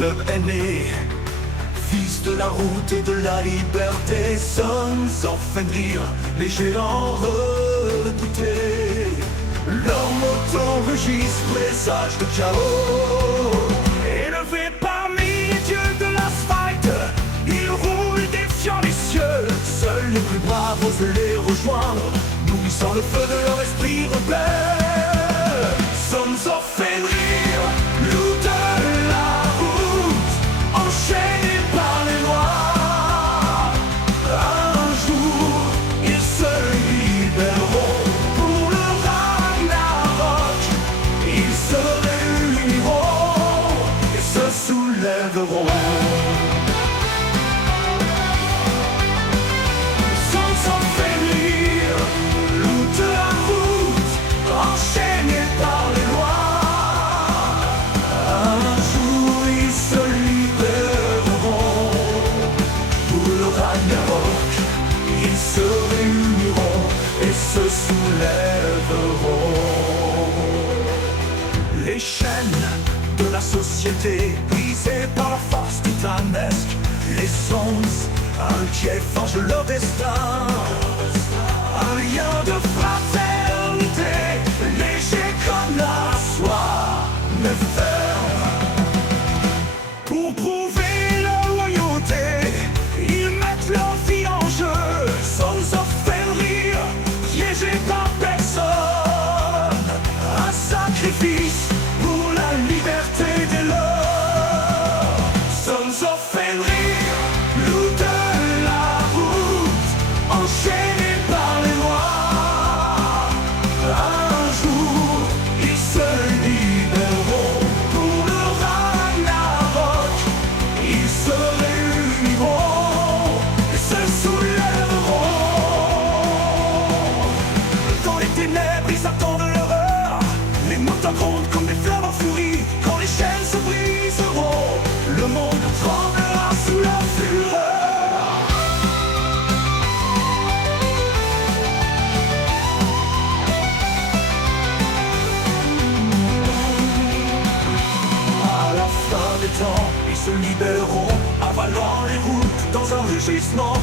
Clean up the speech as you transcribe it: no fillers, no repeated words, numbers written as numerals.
club est né, fils de la route et de la liberté. Sons of Fenrir, les géants redoutés. Leur moto rugissent, présage de chaos. Élevés parmi les dieux de l'asphalte, ils roulent défiant les cieux. Seuls les plus braves osent les rejoindre, nourrissant le feu de leur esprit rebelle. Sons of Fenrir, loups de la route, enchaînés par les lois. Un jour, ils se libéreront pour le Ragnarok. Ils se réuniront et se soulèveront. Ils se réuniront et se soulèveront. Les chaînes de la société brisées par la force titanesque. Les sons inquiets forgent leur destin. Un lien de fraternité, léger comme la soie, mais ferme. Pour prouver leur loyauté, ils mettent leur vie en jeu. Sons of Fenrir, piégés par personne. Un sacrifice pour la liberté des leurs. Sons of Fenrir, loups de la route, enchaînés par les lois. Un jour, ils se libéreront pour le Ragnarok. Ils se réuniront et se soulèveront. Dans les ténèbres, ils attendent l'horreur. Les montagnes grondent comme des flammes en furie. Quand les chaînes se briseront, le monde tremblera sous leur fureur. À la fin des temps, ils se libéreront, avalant les routes dans un rugissement.